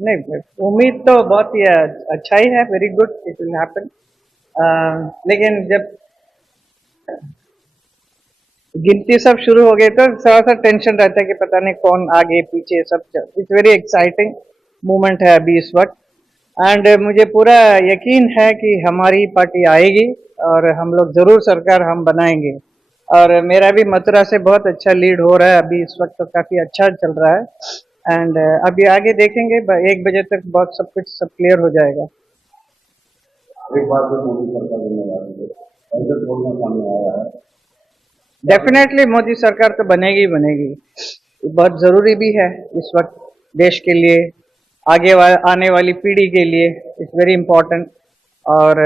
नहीं, उम्मीद तो बहुत ही अच्छा ही है, very good, it will happen. लेकिन जब गिनती सब शुरू हो गई तो थोड़ा सा टेंशन रहता है कि पता नहीं कौन आगे पीछे सब। इट्स वेरी एक्साइटिंग मोमेंट है अभी इस वक्त। एंड मुझे पूरा यकीन है कि हमारी पार्टी आएगी और हम लोग जरूर सरकार हम बनाएंगे। और मेरा भी मथुरा से बहुत अच्छा लीड हो रहा है अभी इस वक्त, तो काफी अच्छा चल रहा है। एंड अभी आगे देखेंगे, 1 बजे तक बहुत सब कुछ सब क्लियर हो जाएगा। एक बार जो मोदी सरकार ऐसे बोलना सामने आया है, डेफिनेटली मोदी सरकार तो बनेगी ही बनेगी। ये बहुत जरूरी भी है इस वक्त देश के लिए, आने वाली पीढ़ी के लिए। It's very important. और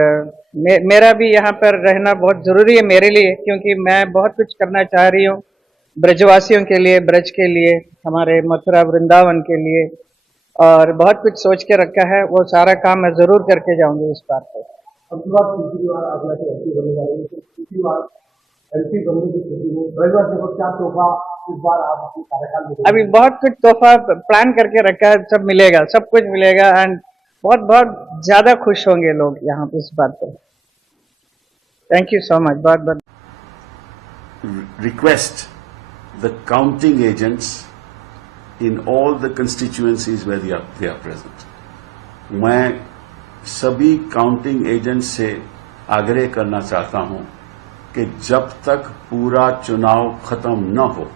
मेरा भी यहाँ पर रहना बहुत जरूरी है मेरे लिए, क्योंकि मैं बहुत कुछ करना चाह रही हूँ ब्रजवासियों के लिए, ब्रज के लिए, हमारे मथुरा वृंदावन के लिए। और बहुत कुछ सोच के रखा है, वो सारा काम मैं जरूर करके जाऊंगी इस बार पे। अब की बार तीसरी बार आप ऐसे एमपी बनने वाले हैं, तो तीसरी बार एमपी बनने की स्थिति में ब्रजवासियों को क्या तोहफा इस बार आप अपने कार्यकाल में अभी बहुत कुछ तोहफा प्लान करके रखा है, सब मिलेगा, सब कुछ मिलेगा। एंड बहुत बहुत ज्यादा खुश होंगे लोग यहाँ पे इस बात पे। Thank you so much. बहुत बहुत request the counting agents in all the constituencies where they are present. मैं सभी काउंटिंग एजेंट से आग्रह करना चाहता हूं कि जब तक पूरा चुनाव खत्म न हो,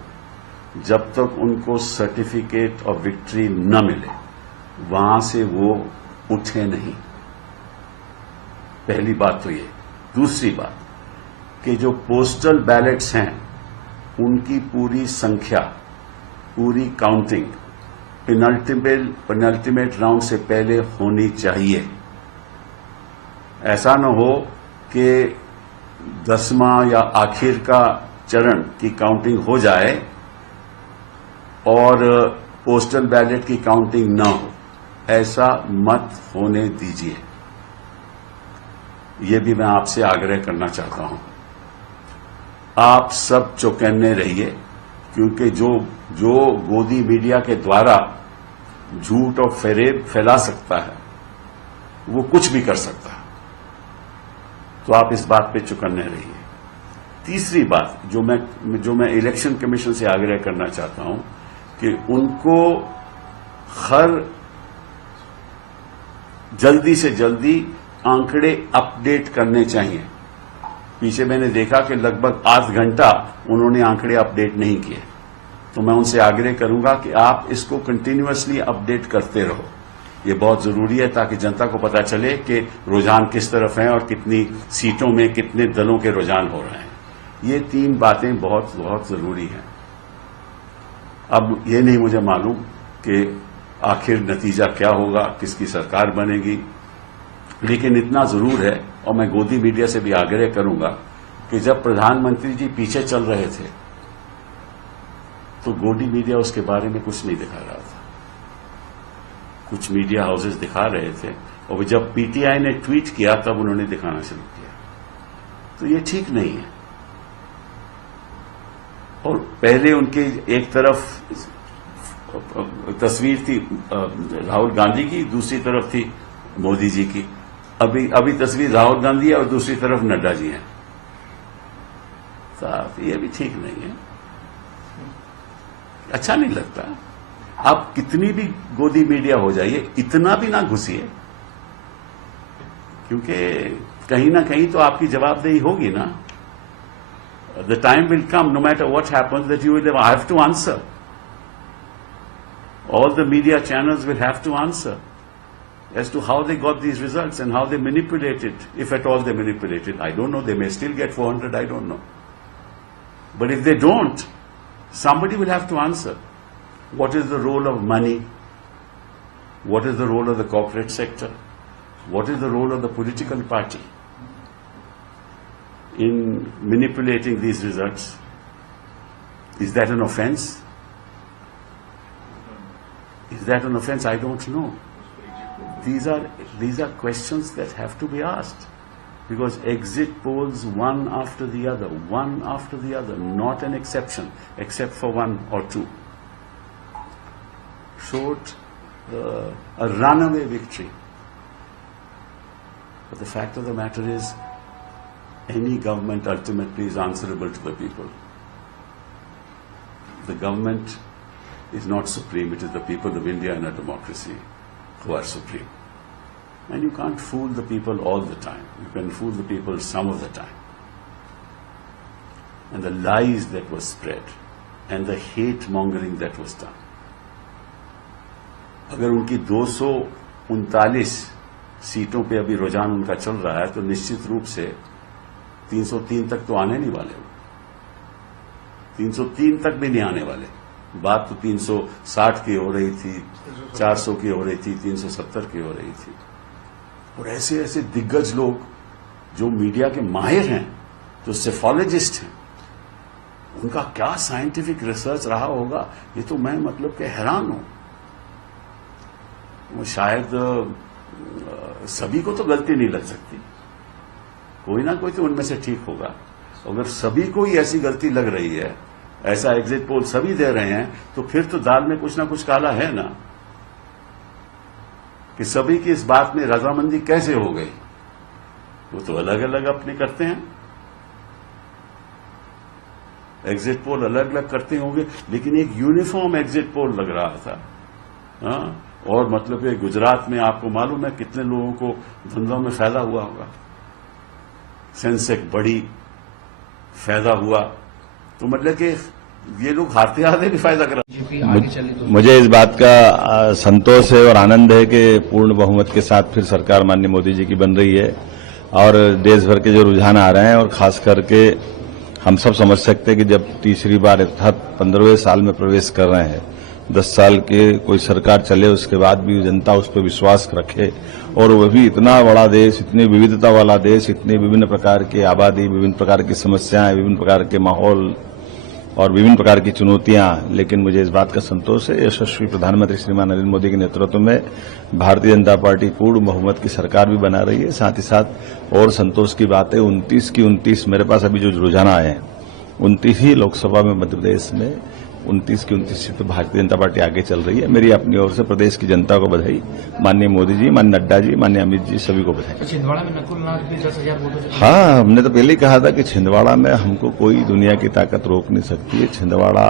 जब तक उनको सर्टिफिकेट ऑफ विक्ट्री न मिले, वहां से वो उठे नहीं। पहली बात तो ये। दूसरी बात कि जो पोस्टल बैलेट्स हैं उनकी पूरी संख्या, पूरी काउंटिंग पेनल्टीमेट राउंड से पहले होनी चाहिए। ऐसा न हो कि 10वां या आखिर का चरण की काउंटिंग हो जाए और पोस्टल बैलेट की काउंटिंग न हो। ऐसा मत होने दीजिए। ये भी मैं आपसे आग्रह करना चाहता हूं। आप सब चौकन्ने रहिए, क्योंकि जो गोदी मीडिया के द्वारा झूठ और फेरेब फैला सकता है वो कुछ भी कर सकता है। तो आप इस बात पे चौकन्ने रहिए। तीसरी बात जो मैं इलेक्शन कमीशन से आग्रह करना चाहता हूं कि उनको हर जल्दी से जल्दी आंकड़े अपडेट करने चाहिए। पीछे मैंने देखा कि लगभग 8 घंटा उन्होंने आंकड़े अपडेट नहीं किए। तो मैं उनसे आग्रह करूंगा कि आप इसको कंटिन्यूअसली अपडेट करते रहो। ये बहुत जरूरी है ताकि जनता को पता चले कि रुझान किस तरफ है और कितनी सीटों में कितने दलों के रुझान हो रहे हैं। ये 3 बातें बहुत बहुत जरूरी हैं। अब ये नहीं मुझे मालूम कि आखिर नतीजा क्या होगा, किसकी सरकार बनेगी, लेकिन इतना जरूर है और मैं गोदी मीडिया से भी आग्रह करूंगा कि जब प्रधानमंत्री जी पीछे चल रहे थे तो गोदी मीडिया उसके बारे में कुछ नहीं दिखा रहा था। कुछ मीडिया हाउसेस दिखा रहे थे और जब पीटीआई ने ट्वीट किया तब उन्होंने दिखाना शुरू किया। तो ये ठीक नहीं है। और पहले उनके एक तरफ तस्वीर थी राहुल गांधी की, दूसरी तरफ थी मोदी जी की। अभी तस्वीर राहुल गांधी है और दूसरी तरफ नड्डा जी हैं। साहब ये भी ठीक नहीं है, अच्छा नहीं लगता। आप कितनी भी गोदी मीडिया हो जाइए, इतना भी ना घुसिए, क्योंकि कहीं ना कहीं तो आपकी जवाबदेही होगी ना। The time will come, no matter what happens, that you will have to answer. All the media channels will have to answer as to how they got these results and how they manipulated, if at all they manipulated. I don't know, they may still get 400, I don't know. But if they don't, somebody will have to answer. What is the role of money? What is the role of the corporate sector? What is the role of the political party in manipulating these results? Is that an offense? Is that an offense? I don't know. These are questions that have to be asked, because exit polls one after the other, not an exception, except for 1 or 2, showed a runaway victory. But the fact of the matter is, any government ultimately is answerable to the people. The government is not supreme, it is the people of India in a democracy who are supreme. And you can't fool the people all the time. You can fool the people some of the time. And the lies that were spread and the hate mongering that was done. अगर उनकी 239 सीटों पे अभी रुझान उनका चल रहा है तो निश्चित रूप से 303 तक तो आने नहीं वाले, 303 तक भी नहीं आने वाले। बात तो 360 की हो रही थी, 400 की हो रही थी, 370 की हो रही थी। और ऐसे ऐसे दिग्गज लोग जो मीडिया के माहिर हैं, जो सेफोलॉजिस्ट हैं, उनका क्या साइंटिफिक रिसर्च रहा होगा, ये तो मैं मतलब के हैरान हूं। वो शायद सभी को तो गलती नहीं लग सकती, कोई ना कोई तो उनमें से ठीक होगा। अगर सभी को ही ऐसी गलती लग रही है, ऐसा एग्जिट पोल सभी दे रहे हैं, तो फिर तो दाल में कुछ ना कुछ काला है ना, कि सभी की इस बात में रजामंदी कैसे हो गई। वो तो अलग अलग अपने करते हैं, एग्जिट पोल अलग अलग करते होंगे, लेकिन एक यूनिफॉर्म एग्जिट पोल लग रहा था। हाँ? और मतलब ये गुजरात में आपको मालूम है कितने लोगों को धंधों में फायदा हुआ होगा, सेंसेक्स बड़ी फायदा हुआ, तो मतलब कि ये लोग हारते हारते भी फायदा करा। मुझे इस बात का संतोष है और आनंद है कि पूर्ण बहुमत के साथ फिर सरकार माननीय मोदी जी की बन रही है और देश भर के जो रुझान आ रहे हैं, और खास करके हम सब समझ सकते हैं कि जब तीसरी बार अर्थात 15वें साल में प्रवेश कर रहे हैं, 10 साल के कोई सरकार चले उसके बाद भी जनता उस पर विश्वास रखे, और वह भी इतना बड़ा देश, इतनी विविधता वाला देश, इतनी विभिन्न प्रकार की आबादी, विभिन्न प्रकार की समस्याएं, विभिन्न प्रकार के माहौल और विभिन्न प्रकार की चुनौतियां। लेकिन मुझे इस बात का संतोष है, यशस्वी प्रधानमंत्री श्रीमान नरेंद्र मोदी के नेतृत्व में भारतीय जनता पार्टी पूर्ण बहुमत की सरकार भी बना रही है। साथ ही साथ और संतोष की बात है, 29 की 29 मेरे पास अभी जो रुझान आए हैं, 29 ही लोकसभा में मध्य प्रदेश में 29 की 29 सीट भारतीय जनता पार्टी आगे चल रही है। मेरी अपनी ओर से प्रदेश की जनता को बधाई, माननीय मोदी जी, माननीय नड्डा जी, माननीय अमित जी, सभी को बधाई। छिंदवाड़ा में नकुल नाथ भी 10,000 वोटों से। हाँ, हमने तो पहले ही कहा था कि छिंदवाड़ा में हमको कोई दुनिया की ताकत रोक नहीं सकती है। छिंदवाड़ा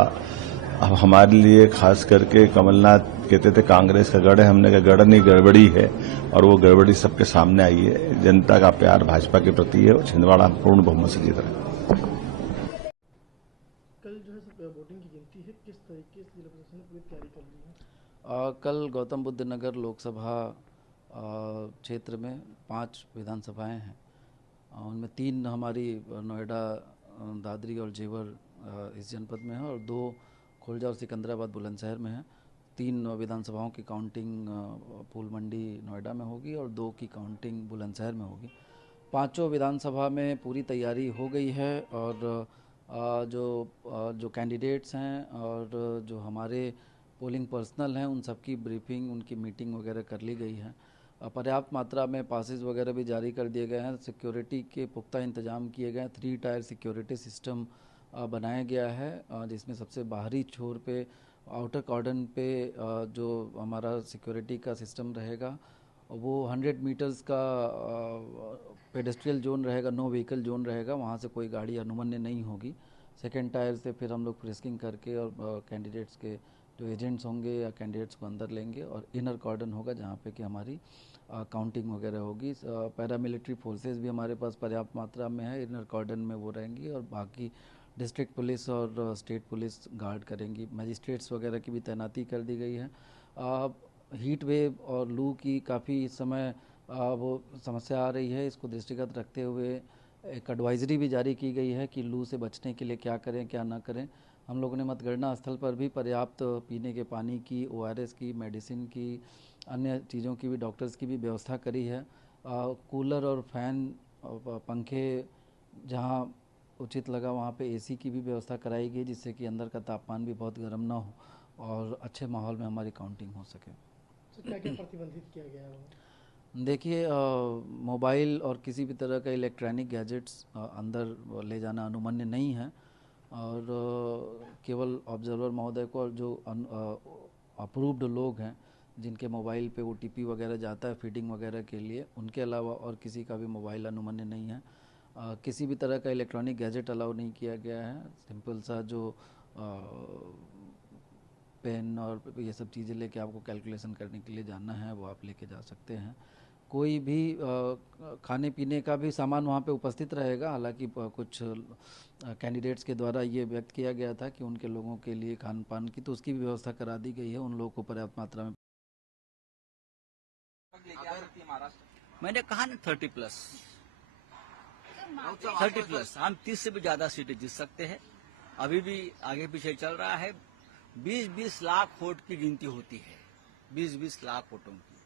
अब हमारे लिए, खास करके कमलनाथ कहते थे कांग्रेस का गढ़ है, हमने कहा गढ़ नहीं गड़बड़ी है, और वो गड़बड़ी सबके सामने आई है। जनता का प्यार भाजपा के प्रति है और छिंदवाड़ा पूर्ण बहुमत से जीत रहा है। वोटिंग की गिनती है, किस तरीके से जिला प्रशासन ने पूरी तैयारी कर ली है? कल गौतम बुद्ध नगर लोकसभा क्षेत्र में 5 विधानसभाएं हैं, उनमें 3 हमारी नोएडा, दादरी और जेवर इस जनपद में है, और 2 खुलजा और सिकंदराबाद बुलंदशहर में है। 3 विधानसभाओं की काउंटिंग फूल मंडी नोएडा में होगी और 2 की काउंटिंग बुलंदशहर में होगी। 5 विधानसभा में पूरी तैयारी हो गई है, और जो कैंडिडेट्स हैं और जो हमारे पोलिंग पर्सनल हैं, उन सबकी ब्रीफिंग, उनकी मीटिंग वगैरह कर ली गई है। पर्याप्त मात्रा में पासेस वगैरह भी जारी कर दिए गए हैं। सिक्योरिटी के पुख्ता इंतजाम किए गए हैं। 3 टायर सिक्योरिटी सिस्टम बनाया गया है, जिसमें सबसे बाहरी छोर पे, आउटर कॉर्डन पे जो हमारा सिक्योरिटी का सिस्टम रहेगा वो 100 मीटर्स का पेडेस्ट्रियल जोन रहेगा, नो व्हीकल जोन रहेगा, वहाँ से कोई गाड़ी अनुमन्य नहीं होगी। सेकेंड टायर से फिर हम लोग फ्रिस्किंग करके और कैंडिडेट्स के जो एजेंट्स होंगे या कैंडिडेट्स को अंदर लेंगे, और इनर कॉर्डन होगा जहाँ पे कि हमारी काउंटिंग वगैरह होगी। पैरामिलिट्री फोर्सेस भी हमारे पास पर्याप्त मात्रा में है, इनर कॉर्डन में वो रहेंगी, और बाकी डिस्ट्रिक्ट पुलिस और स्टेट पुलिस गार्ड करेंगी। मजिस्ट्रेट्स वगैरह की भी तैनाती कर दी गई है। हीट वेव और लू की काफ़ी इस समय वो समस्या आ रही है, इसको दृष्टिगत रखते हुए एक एडवाइजरी भी जारी की गई है कि लू से बचने के लिए क्या करें क्या ना करें। हम लोगों ने मतगणना स्थल पर भी पर्याप्त पीने के पानी की, ORS की, मेडिसिन की, अन्य चीज़ों की भी, डॉक्टर्स की भी व्यवस्था करी है। कूलर और फैन, पंखे जहाँ उचित लगा वहाँ पे AC की भी व्यवस्था कराई गई, जिससे कि अंदर का तापमान भी बहुत गर्म ना हो और अच्छे माहौल में हमारी काउंटिंग हो सके। क्या क्या प्रतिबंधित किया गया है? देखिए, मोबाइल और किसी भी तरह का इलेक्ट्रॉनिक गैजेट्स अंदर ले जाना अनुमन्य नहीं है, और केवल ऑब्जर्वर महोदय को और जो अप्रूव्ड लोग हैं जिनके मोबाइल पे OTP वगैरह जाता है फीडिंग वगैरह के लिए, उनके अलावा और किसी का भी मोबाइल अनुमन्य नहीं है। किसी भी तरह का इलेक्ट्रॉनिक गैजेट अलाउ नहीं किया गया है। सिंपल सा जो पेन और ये सब चीज़ें लेके आपको कैलकुलेशन करने के लिए जाना है वो आप लेके जा सकते हैं। कोई भी खाने पीने का भी सामान वहाँ पे उपस्थित रहेगा। हालांकि कुछ कैंडिडेट्स के द्वारा ये व्यक्त किया गया था कि उनके लोगों के लिए खान पान की तो उसकी भी व्यवस्था करा दी गई है। उन लोगों को पर्याप्त मात्रा में मैंने कहा ना 30+, हम 30 से भी ज्यादा सीटें जीत सकते हैं। अभी भी आगे पीछे चल रहा है। 20-20 लाख वोट की गिनती होती है, 20-20 लाख वोटों की,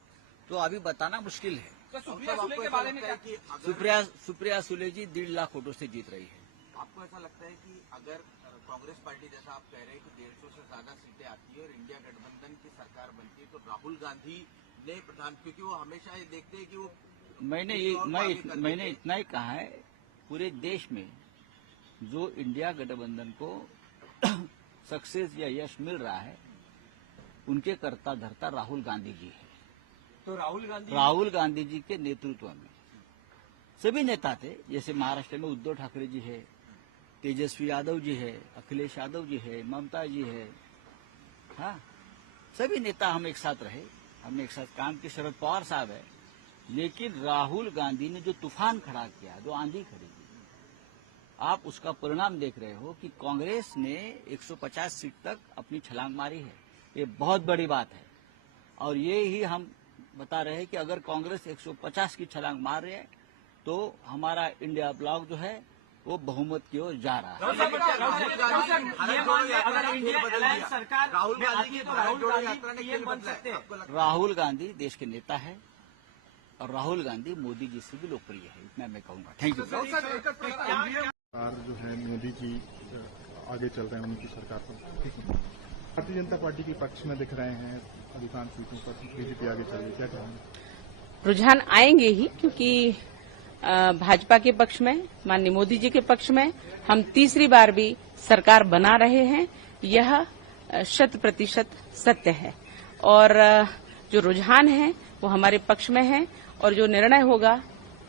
तो अभी बताना मुश्किल है। सुप्रिया सुले के बारे में क्या कि सुप्रिया सुले जी 1.5 लाख वोटों से जीत रही है। आपको ऐसा लगता है कि अगर कांग्रेस पार्टी, जैसा आप कह रहे हैं कि 150 से ज्यादा सीटें आती है और इंडिया गठबंधन की सरकार बनती है, तो राहुल गांधी ने क्योंकि वो हमेशा ये देखते हैं कि वो मैंने इतना ही कहा है, पूरे देश में जो इंडिया गठबंधन को सक्सेस या यश मिल रहा है उनके कर्ता धर्ता राहुल गांधी जी है। तो राहुल गांधी जी के नेतृत्व में सभी नेता थे, जैसे महाराष्ट्र में उद्धव ठाकरे जी है, तेजस्वी यादव जी है, अखिलेश यादव जी है, ममता जी है, हाँ, सभी नेता हम एक साथ रहे, हमने एक साथ काम किया। शरद पवार साहब है, लेकिन राहुल गांधी ने जो तूफान खड़ा किया, जो आंधी खड़ी की, आप उसका परिणाम देख रहे हो कि कांग्रेस ने 150 सीट तक अपनी छलांग मारी है। ये बहुत बड़ी बात है और ये ही हम बता रहे हैं कि अगर कांग्रेस 150 की छलांग मार रही है तो हमारा इंडिया ब्लॉक जो है वो बहुमत की ओर जा रहा है। राहुल गांधी देश के नेता है और राहुल गांधी मोदी जी से भी लोकप्रिय है, इतना मैं कहूंगा। Thank you. सरकार जो है मोदी जी आगे चल रहे हैं, उनकी सरकार पर भारतीय जनता पार्टी के पक्ष में दिख रहे हैं, अधिकांश सीटों पर बीजेपी आगे चल रही है, क्या कहेंगे? रुझान आएंगे ही, क्योंकि भाजपा के पक्ष में, माननीय मोदी जी के पक्ष में हम तीसरी बार भी सरकार बना रहे हैं, यह 100% सत्य है। और जो रुझान है वो हमारे पक्ष में है और जो निर्णय होगा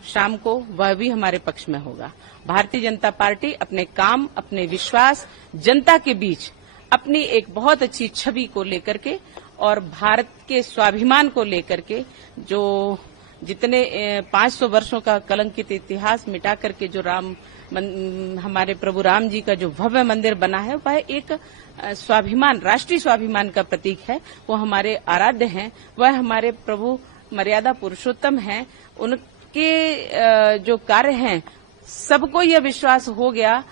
शाम को वह भी हमारे पक्ष में होगा। भारतीय जनता पार्टी अपने काम, अपने विश्वास जनता के बीच अपनी एक बहुत अच्छी छवि को लेकर के और भारत के स्वाभिमान को लेकर के, जो जितने 500 वर्षों का कलंकित इतिहास मिटा करके जो हमारे प्रभु राम जी का जो भव्य मंदिर बना है, वह एक स्वाभिमान, राष्ट्रीय स्वाभिमान का प्रतीक है। वो हमारे आराध्य हैं, वह हमारे प्रभु मर्यादा पुरुषोत्तम हैं। उनके जो कार्य हैं, सबको यह विश्वास हो गया,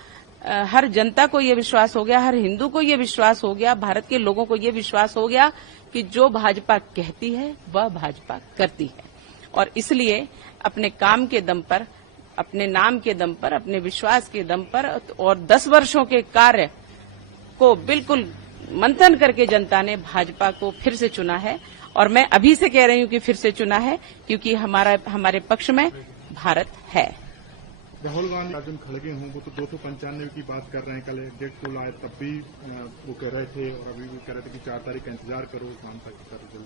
हर जनता को यह विश्वास हो गया, हर हिंदू को यह विश्वास हो गया, भारत के लोगों को यह विश्वास हो गया कि जो भाजपा कहती है वह भाजपा करती है। और इसलिए अपने काम के दम पर, अपने नाम के दम पर, अपने विश्वास के दम पर और 10 वर्षों के कार्य को बिल्कुल मंथन करके जनता ने भाजपा को फिर से चुना है। और मैं अभी से कह रही हूं कि फिर से चुना है, क्योंकि हमारे पक्ष में भारत है। राहुल गांधी अर्जुन खड़गे हों, वो तो 295 की बात कर रहे हैं। कल 1.5 पोल आए तब भी वो कह रहे थे और अभी भी कह रहे थे कि 4 तारीख का इंतजार करो, शाम तक करो।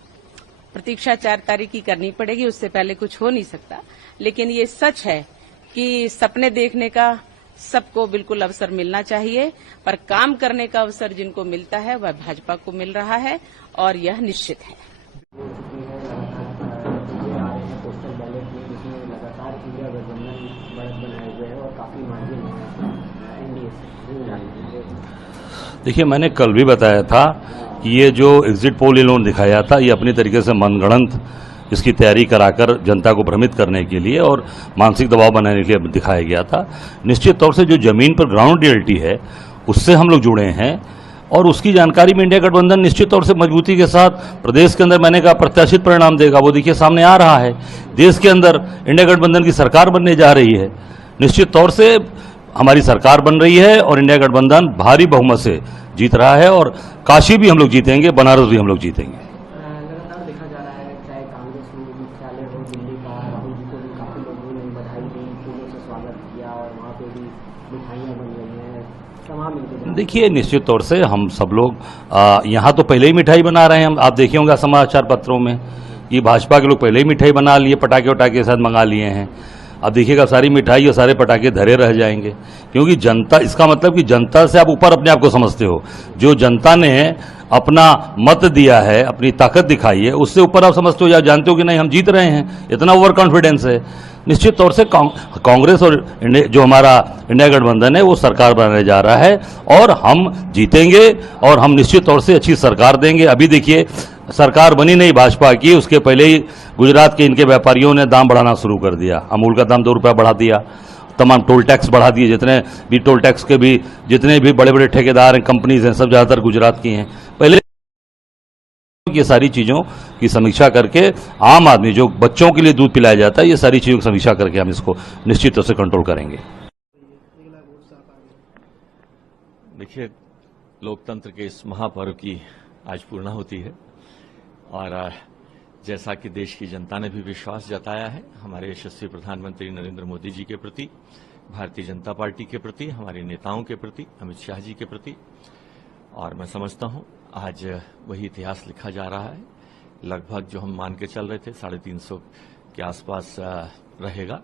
प्रतीक्षा 4 तारीख की करनी पड़ेगी, उससे पहले कुछ हो नहीं सकता। लेकिन ये सच है कि सपने देखने का सबको बिल्कुल अवसर मिलना चाहिए, पर काम करने का अवसर जिनको मिलता है वह भाजपा को मिल रहा है और यह निश्चित है। देखिए, मैंने कल भी बताया था कि ये जो एग्जिट पोल इन्होंने दिखाया था, ये अपनी तरीके से मनगढ़ंत इसकी तैयारी कराकर जनता को भ्रमित करने के लिए और मानसिक दबाव बनाने के लिए दिखाया गया था। निश्चित तौर से जो जमीन पर ग्राउंड रियलिटी है उससे हम लोग जुड़े हैं और उसकी जानकारी में इंडिया गठबंधन निश्चित तौर से मजबूती के साथ प्रदेश के अंदर, मैंने कहा, प्रत्याशित परिणाम देगा। वो देखिए सामने आ रहा है, देश के अंदर इंडिया गठबंधन की सरकार बनने जा रही है। निश्चित तौर से हमारी सरकार बन रही है और इंडिया गठबंधन भारी बहुमत से जीत रहा है और काशी भी हम लोग जीतेंगे, बनारस भी हम लोग जीतेंगे। देखा जा रहा है, चाहे कांग्रेस मुख्यालय हो दिल्ली का, राहुल जी को भी काफ़ी लोगों ने बधाई दी, फूलों से स्वागत किया और वहाँ पे भी मिठाइयाँ बन रही हैं, तमाम इंतजाम। देखिए, निश्चित तौर से हम सब लोग यहाँ तो पहले ही मिठाई बना रहे हैं। आप देखे होंगे समाचार पत्रों में कि भाजपा के लोग पहले ही मिठाई बना लिए, पटाखे वटाखे के साथ मंगा लिए हैं। अब देखिएगा सारी मिठाई और सारे पटाखे धरे रह जाएंगे, क्योंकि जनता, इसका मतलब कि जनता से आप ऊपर अपने आप को समझते हो। जो जनता ने अपना मत दिया है, अपनी ताकत दिखाई है, उससे ऊपर आप समझते हो या जानते हो कि नहीं हम जीत रहे हैं, इतना ओवर कॉन्फिडेंस है। निश्चित तौर से कांग्रेस और जो हमारा इंडिया गठबंधन है वो सरकार बनाने जा रहा है और हम जीतेंगे और हम निश्चित तौर से अच्छी सरकार देंगे। अभी देखिए सरकार बनी नहीं भाजपा की, उसके पहले ही गुजरात के इनके व्यापारियों ने दाम बढ़ाना शुरू कर दिया। अमूल का दाम 2 रुपया बढ़ा दिया, तमाम टोल टैक्स बढ़ा दिए, जितने भी टोल टैक्स के भी जितने भी बड़े बड़े ठेकेदार हैं, कंपनीज हैं, सब ज़्यादातर गुजरात की हैं। पहले ये सारी चीज़ों की समीक्षा करके आम आदमी जो बच्चों के लिए दूध पिलाया जाता है, ये सारी चीज़ों की समीक्षा करके हम इसको निश्चित तौर से कंट्रोल करेंगे। देखिए, लोकतंत्र के इस महापर्व की आज पूर्णाहुति है और जैसा कि देश की जनता ने भी विश्वास जताया है हमारे यशस्वी प्रधानमंत्री नरेंद्र मोदी जी के प्रति, भारतीय जनता पार्टी के प्रति, हमारे नेताओं के प्रति, अमित शाह जी के प्रति, और मैं समझता हूं आज वही इतिहास लिखा जा रहा है। लगभग जो हम मान के चल रहे थे 350 के आसपास रहेगा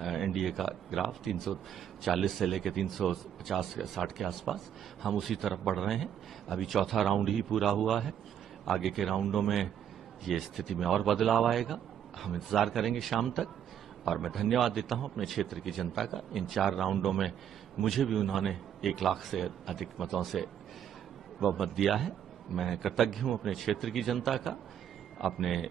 एनडीए का ग्राफ, 340 से लेकर 350-60 के आसपास हम उसी तरफ बढ़ रहे हैं। अभी चौथा राउंड ही पूरा हुआ है, आगे के राउंडों में ये स्थिति में और बदलाव आएगा। हम इंतजार करेंगे शाम तक और मैं धन्यवाद देता हूं अपने क्षेत्र की जनता का। इन 4 राउंडों में मुझे भी उन्होंने 1 लाख से अधिक मतों से बहुमत दिया है। मैं कृतज्ञ हूं अपने क्षेत्र की जनता का, अपने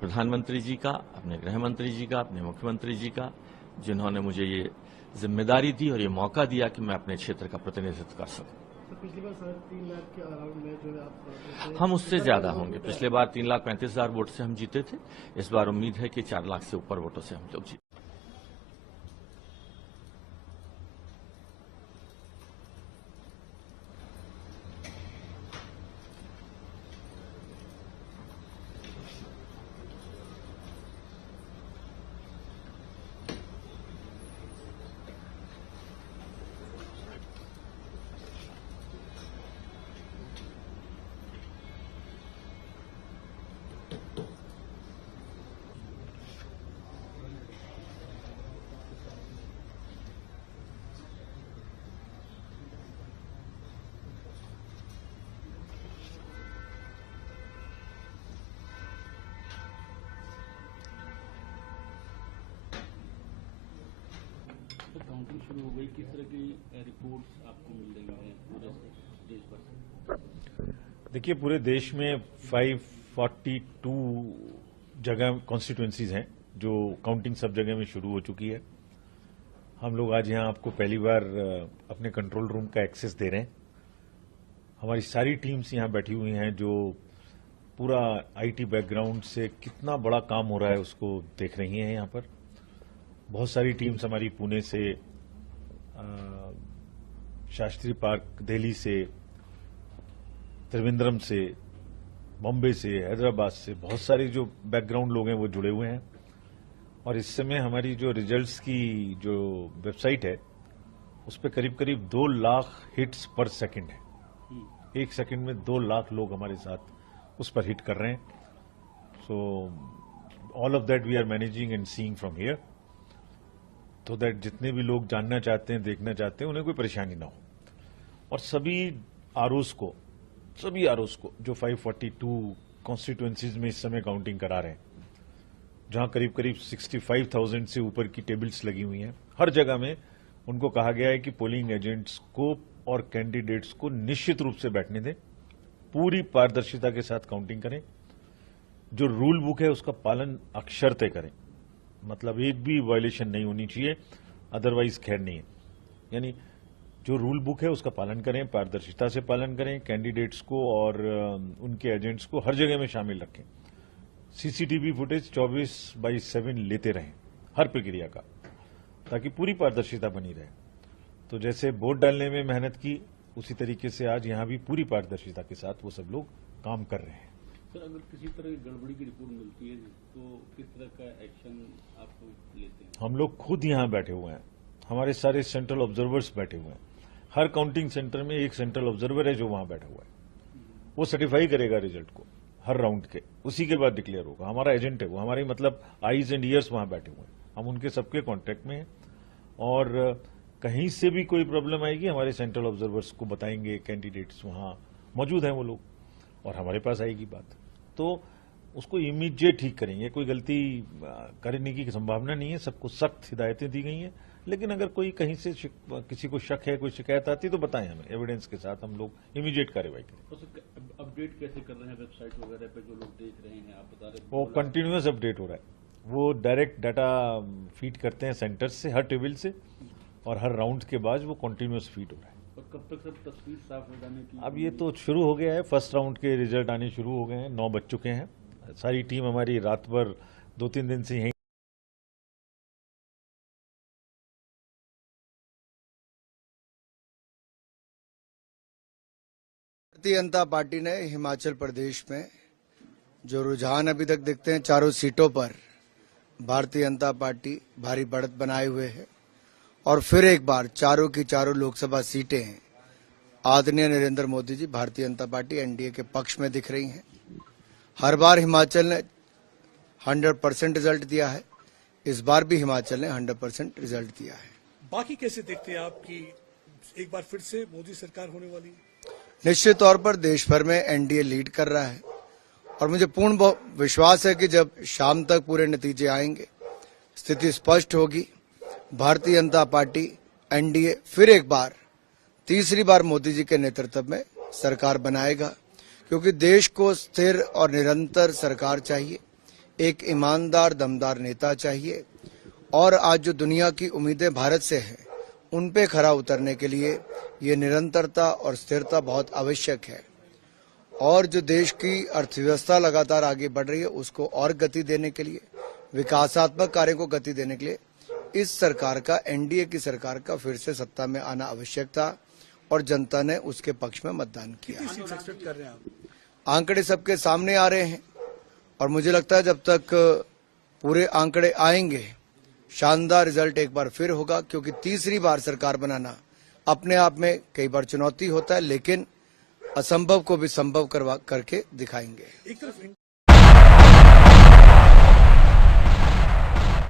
प्रधानमंत्री जी का, अपने गृह मंत्री जी का, अपने मुख्यमंत्री जी का, जिन्होंने मुझे ये जिम्मेदारी दी और ये मौका दिया कि मैं अपने क्षेत्र का प्रतिनिधित्व कर सकूं। पिछली बार 3.5 लाख के अराउंड में जो आप हम उससे ज्यादा होंगे। पिछले बार 3,35,000 वोट से हम जीते थे, इस बार उम्मीद है कि 4 लाख से ऊपर वोटों से हम लोग जीते। काउंटिंग शुरू हो गई, किस तरह की रिपोर्ट्स आपको मिल रही हैं पूरे देश भर से? देखिए, पूरे देश में 542 जगह कॉन्स्टिट्यूएंसीज हैं जो काउंटिंग सब जगह में शुरू हो चुकी है। हम लोग आज यहाँ आपको पहली बार अपने कंट्रोल रूम का एक्सेस दे रहे हैं। हमारी सारी टीम्स यहाँ बैठी हुई हैं जो पूरा आईटी बैकग्राउंड से कितना बड़ा काम हो रहा है उसको देख रही हैं। यहाँ पर बहुत सारी टीम्स हमारी पुणे से, शास्त्री पार्क दिल्ली से, त्रिवेंद्रम से, बॉम्बे से, हैदराबाद से, बहुत सारे जो बैकग्राउंड लोग हैं वो जुड़े हुए हैं। और इस समय हमारी जो रिजल्ट्स की जो वेबसाइट है उस पर करीब करीब 2 लाख हिट्स पर सेकंड है। 1 सेकंड में 2 लाख लोग हमारे साथ उस पर हिट कर रहे हैं। So all of that we are managing and seeing from here, तो दैट जितने भी लोग जानना चाहते हैं, देखना चाहते हैं, उन्हें कोई परेशानी ना हो। और सभी आरओस को जो 542 कॉन्स्टिट्यूएंसीज में इस समय काउंटिंग करा रहे हैं, जहां करीब करीब 65,000 से ऊपर की टेबल्स लगी हुई हैं, हर जगह में उनको कहा गया है कि पोलिंग एजेंट्स को और कैंडिडेट्स को निश्चित रूप से बैठने दें, पूरी पारदर्शिता के साथ काउंटिंग करें, जो रूल बुक है उसका पालन अक्षरशः करें, मतलब एक भी वायलेशन नहीं होनी चाहिए, अदरवाइज खैर नहीं है। यानी जो रूल बुक है उसका पालन करें, पारदर्शिता से पालन करें, कैंडिडेट्स को और उनके एजेंट्स को हर जगह में शामिल रखें, सीसीटीवी फुटेज 24/7 लेते रहें हर प्रक्रिया का, ताकि पूरी पारदर्शिता बनी रहे। तो जैसे वोट डालने में मेहनत की, उसी तरीके से आज यहां भी पूरी पारदर्शिता के साथ वो सब लोग काम कर रहे हैं। सर, अगर किसी तरह की गड़बड़ी की रिपोर्ट मिलती है तो किस तरह का एक्शन आप लेते हैं? हम लोग खुद यहाँ बैठे हुए हैं, हमारे सारे सेंट्रल ऑब्जर्वर्स बैठे हुए हैं। हर काउंटिंग सेंटर में एक सेंट्रल ऑब्जर्वर है जो वहां बैठा हुआ है, वो सर्टिफाई करेगा रिजल्ट को हर राउंड के, उसी के बाद डिक्लेयर होगा। हमारा एजेंट है वो, हमारे मतलब आईज एंड ईयर्स वहां बैठे हुए हैं, हम उनके सबके कॉन्टेक्ट में हैं और कहीं से भी कोई प्रॉब्लम आएगी हमारे सेंट्रल ऑब्जर्वर्स को बताएंगे, कैंडिडेट्स वहां मौजूद हैं वो लोग, और हमारे पास आएगी बात तो उसको इमीडिएट ठीक करेंगे। कोई गलती करने की संभावना नहीं है, सबको सख्त हिदायतें दी गई हैं, लेकिन अगर कोई कहीं से किसी को शक है, कोई शिकायत आती है तो बताएं हमें, एविडेंस के साथ हम लोग इमीडिएट कार्रवाई करें। अपडेट कैसे कर रहे हैं वेबसाइट वगैरह पे जो लोग देख रहे हैं, आप बता रहे हैं? वो कंटिन्यूअस अपडेट हो रहा है, वो डायरेक्ट डाटा फीड करते हैं सेंटर से, हर टेबल से, और हर राउंड के बाद वो कंटिन्यूअस फीड हो रहा है। और कब तक सब तस्वीर साफ हो जाने की? अब ये तो शुरू हो गया है, फर्स्ट राउंड के रिजल्ट आने शुरू हो गए हैं, 9 बज चुके हैं। सारी टीम हमारी रात भर 2-3 दिन से यहीं भारतीय जनता पार्टी ने हिमाचल प्रदेश में जो रुझान अभी तक देखते हैं, चारों सीटों पर भारतीय जनता पार्टी भारी बढ़त बनाए हुए है और फिर एक बार चारों की चारों लोकसभा सीटें हैं आदरणीय नरेंद्र मोदी जी भारतीय जनता पार्टी एनडीए के पक्ष में दिख रही हैं। हर बार हिमाचल ने 100% रिजल्ट दिया है, इस बार भी हिमाचल ने 100% रिजल्ट दिया है। बाकी कैसे देखते हैं आप कि एक बार फिर से मोदी सरकार होने वाली है? निश्चित तौर पर देश भर में एनडीए लीड कर रहा है और मुझे पूर्ण विश्वास है कि जब शाम तक पूरे नतीजे आएंगे, स्थिति स्पष्ट होगी। भारतीय जनता पार्टी एनडीए फिर एक बार, तीसरी बार मोदी जी के नेतृत्व में सरकार बनाएगा, क्योंकि देश को स्थिर और निरंतर सरकार चाहिए, एक ईमानदार दमदार नेता चाहिए, और आज जो दुनिया की उम्मीदें भारत से हैं उन पे खरा उतरने के लिए ये निरंतरता और स्थिरता बहुत आवश्यक है। और जो देश की अर्थव्यवस्था लगातार आगे बढ़ रही है उसको और गति देने के लिए, विकासात्मक कार्यों को गति देने के लिए इस सरकार का, एनडीए की सरकार का फिर से सत्ता में आना आवश्यक था और जनता ने उसके पक्ष में मतदान किया। कर रहे हैं आप? आंकड़े सबके सामने आ रहे हैं और मुझे लगता है जब तक पूरे आंकड़े आएंगे शानदार रिजल्ट एक बार फिर होगा, क्योंकि तीसरी बार सरकार बनाना अपने आप में कई बार चुनौती होता है, लेकिन असंभव को भी संभव करके दिखाएंगे। एक तरफ